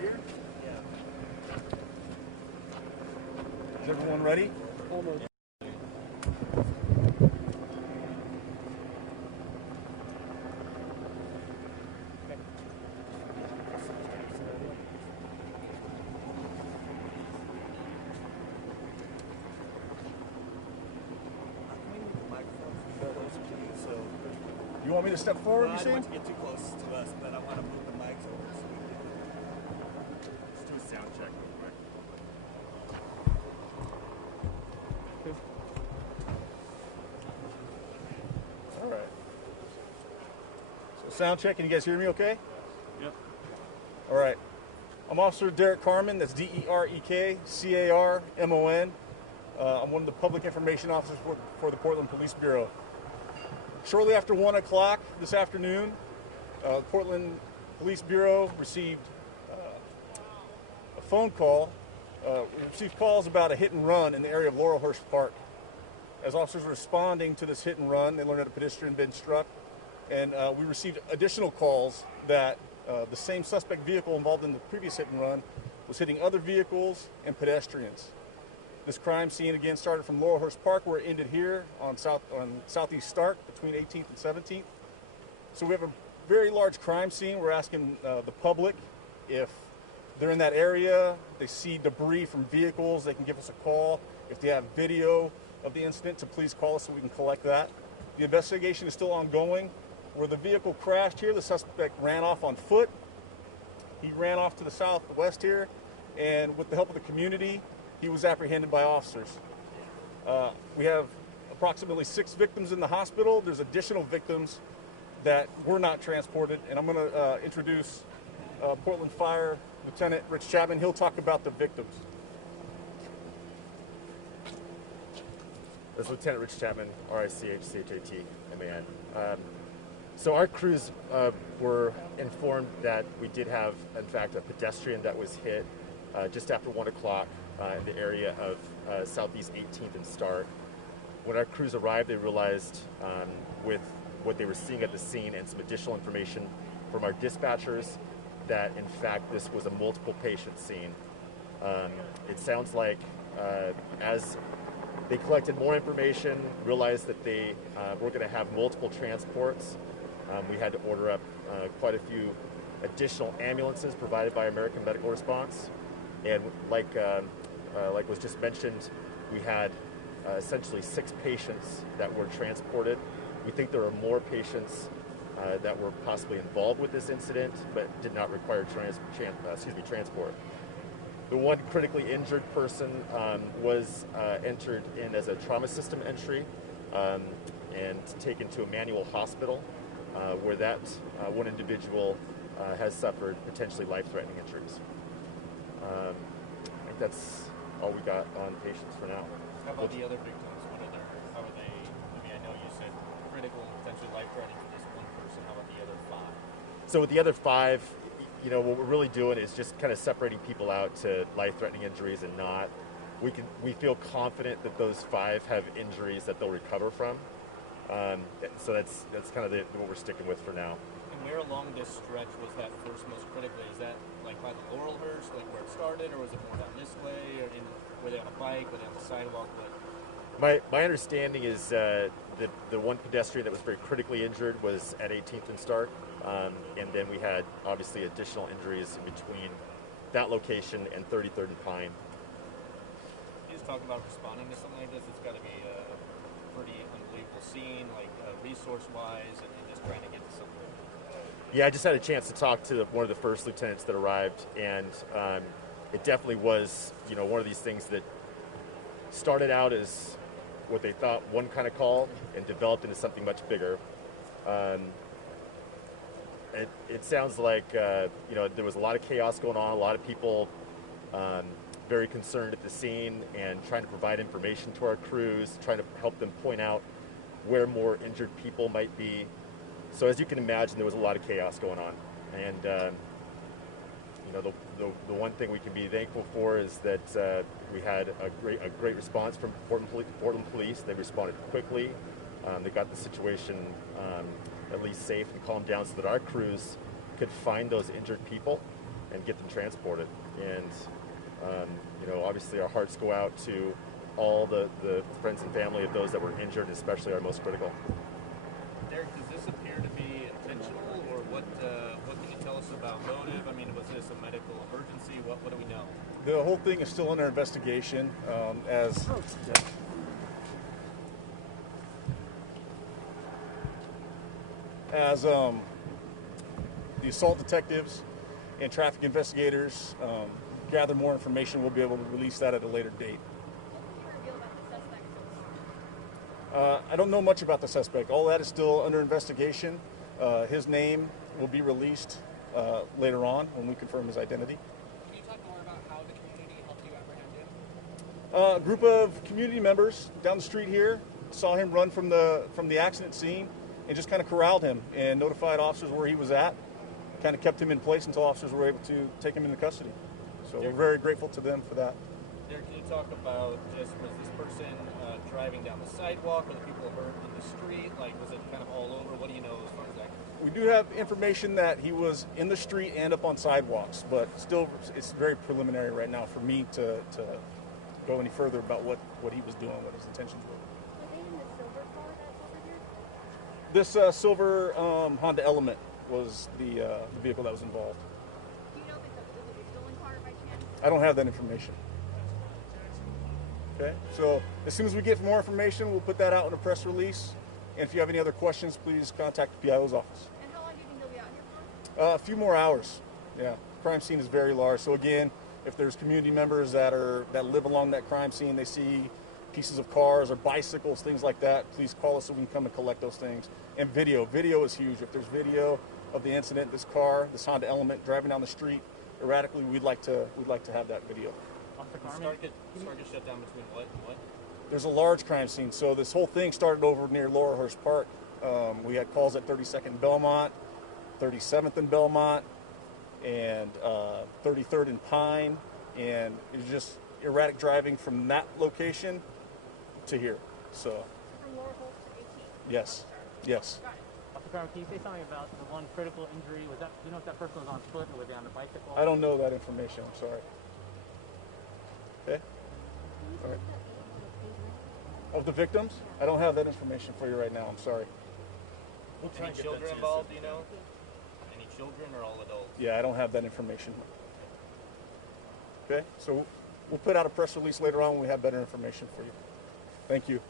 here? Is everyone ready? Almost. You want me to step forward, Well, you I see? don't want to get too close to us, but I want to move the mics over so we can just do a sound check real quick. All right. So sound check, can you guys hear me okay? Yep. All right. I'm Officer Derek Carman, that's D-E-R-E-K-C-A-R-M-O-N. I'm one of the public information officers for the Portland Police Bureau. Shortly after 1 o'clock this afternoon, Portland Police Bureau received a phone call. We received calls about a hit and run in the area of Laurelhurst Park. As officers were responding to this hit and run, they learned that a pedestrian had been struck, and we received additional calls that the same suspect vehicle involved in the previous hit and run was hitting other vehicles and pedestrians. This crime scene again started from Laurelhurst Park, where it ended here on Southeast Stark between 18th and 17th. So we have a very large crime scene. We're asking the public if they're in that area, they see debris from vehicles, they can give us a call. If they have video of the incident, to please call us so we can collect that. The investigation is still ongoing. Where the vehicle crashed here, the suspect ran off on foot. He ran off to the southwest here, and with the help of the community, he was apprehended by officers. We have approximately 6 victims in the hospital. There's additional victims that were not transported, and I'm going to introduce Portland Fire Lieutenant Rich Chapman. He'll talk about the victims. This is Lieutenant Rich Chapman, R-I-C-H-C-H-A-T-M-A-N. So our crews were informed that we did have, in fact, a pedestrian that was hit just after 1 o'clock in the area of Southeast 18th and Stark. When our crews arrived, they realized with what they were seeing at the scene and some additional information from our dispatchers that, in fact, this was a multiple patient scene. It sounds like as they collected more information, realized that they were going to have multiple transports. We had to order up quite a few additional ambulances provided by American Medical Response. And like was just mentioned, we had essentially 6 patients that were transported. We think there are more patients that were possibly involved with this incident, but did not require transport. The one critically injured person was entered in as a trauma system entry and taken to a manual hospital where that one individual has suffered potentially life-threatening injuries. I think that's all we got on patients for now. How about the other victims? How are they? I mean, I know you said critical and potentially life-threatening for this one person. How about the other 5? So with the other 5, you know, what we're really doing is just kind of separating people out to life-threatening injuries and not. We feel confident that those 5 have injuries that they'll recover from. So that's kind of what we're sticking with for now. And where along this stretch was that first most critically? Is that like by the Laurelhurst, like where it started, or was it more down this way, or were they on a bike, were they on the sidewalk? My understanding is the one pedestrian that was very critically injured was at 18th and Stark, and then we had obviously additional injuries in between that location and 33rd and Pine. You just talk about responding to something like this. It's got to be a pretty unbelievable scene, like resource-wise, and just trying to get to something. Yeah, I just had a chance to talk to one of the first lieutenants that arrived, and it definitely was, you know, one of these things that started out as what they thought one kind of call and developed into something much bigger. It sounds like you know, there was a lot of chaos going on, a lot of people very concerned at the scene and trying to provide information to our crews, trying to help them point out where more injured people might be. So as you can imagine, there was a lot of chaos going on, and you know, the one thing we can be thankful for is that we had a great response from Portland Police. They responded quickly. They got the situation at least safe and calmed down so that our crews could find those injured people and get them transported. And you know, obviously our hearts go out to all the friends and family of those that were injured, especially our most critical. Derek, does this appear to be intentional, or what can you tell us about motive? I mean, was this a medical emergency? What do we know? The whole thing is still under investigation. As the assault detectives and traffic investigators gather more information, we'll be able to release that at a later date. I don't know much about the suspect. All that is still under investigation. His name will be released later on when we confirm his identity. Can you talk more about how the community helped you apprehend him? A group of community members down the street here saw him run from the accident scene and just kind of corralled him and notified officers where he was at. Kind of kept him in place until officers were able to take him into custody. So we're very grateful to them for that. Derek, can you talk about was this person driving down the sidewalk, or the people hurt in the street? Like, was it kind of all over? What do you know as far as that goes? We do have information that he was in the street and up on sidewalks, but still it's very preliminary right now for me to go any further about what he was doing, what his intentions were. Were they in the silver car that's over here? This silver Honda Element was the vehicle that was involved. Do you know if it was a stolen car by chance? I don't have that information. Okay, so as soon as we get more information, we'll put that out in a press release. And if you have any other questions, please contact the PIO's office. And how long do you think they'll be out here for? A few more hours. Yeah, crime scene is very large. So again, if there's community members that live along that crime scene, they see pieces of cars or bicycles, things like that, please call us so we can come and collect those things. And video is huge. If there's video of the incident, this Honda Element driving down the street erratically, we'd like to have that video. Start get shut down between what and what? There's a large crime scene. So this whole thing started over near Laurelhurst Park. We had calls at 32nd and Belmont, 37th and Belmont, and 33rd and Pine. And it was just erratic driving from that location to here. So, From Laurelhurst to 18? yes. Yes. Got it. Officer Carmen, can you say something about the one critical injury? Do you know if that person was on foot or was they on a bicycle? I don't know that information. I'm sorry. Okay. All right. Of the victims? I don't have that information for you right now. I'm sorry. We'll try Any and get children that to you involved, do soon. you know? Any children or all adults? Yeah, I don't have that information. Okay, so we'll put out a press release later on when we have better information for you. Thank you.